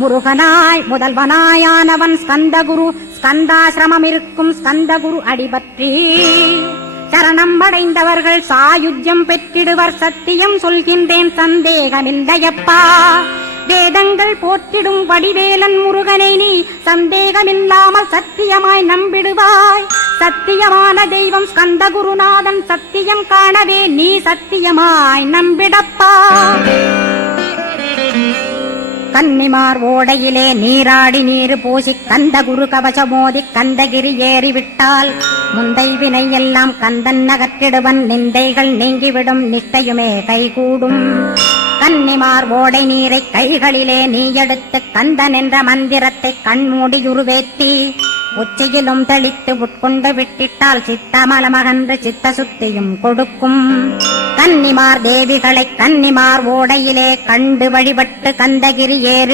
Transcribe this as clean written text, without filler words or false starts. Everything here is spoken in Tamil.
முருகனாய் முதல்வனாயானவன் ஸ்கந்தகுரு. ஸ்கந்தாசிரமம் இருக்கும் ஸ்கந்தகுரு அடிபற்றி சரணம் அடைந்தவர்கள் சாயுஜ்யம் பெற்றிடுவர். சத்தியம் சொல்கின்றேன் சந்தேகமில்லையப்பா. வேதங்கள் போற்றிடும் வடிவேலன் முருகனை நீ சந்தேகமில்லாமல் சத்தியமாய் நம்பிடுவாய். சத்தியமான தெய்வம் ஸ்கந்தகுருநாதன். சத்தியம் காணவே நீ சத்தியமாய் நம்பிடப்பா. கன்னிமார் ஓடையிலே நீராடி நீரு பூசி கந்தகுரு கவசமோதி கந்தகிரி ஏறிவிட்டால் முந்தை வினை எல்லாம் கந்தன் நகற்றிடுவன். நிந்தைகள் நீங்கிவிடும் நிஷ்டையுமே கைகூடும். கன்னிமார் ஓடை நீரை கைகளிலே நீ எடுத்து கந்தன் என்ற மந்திரத்தை கண்மூடியுருவேற்றி உச்சியிலும் தெளித்து உட்கொண்டு விட்டிட்டால் சித்தமலமகன்று சித்த சுத்தியும் கொடுக்கும். கன்னிமார் தேவிகளை கன்னிமார் ஓடையிலே கண்டு வழிபட்டு கந்தகிரி ஏறி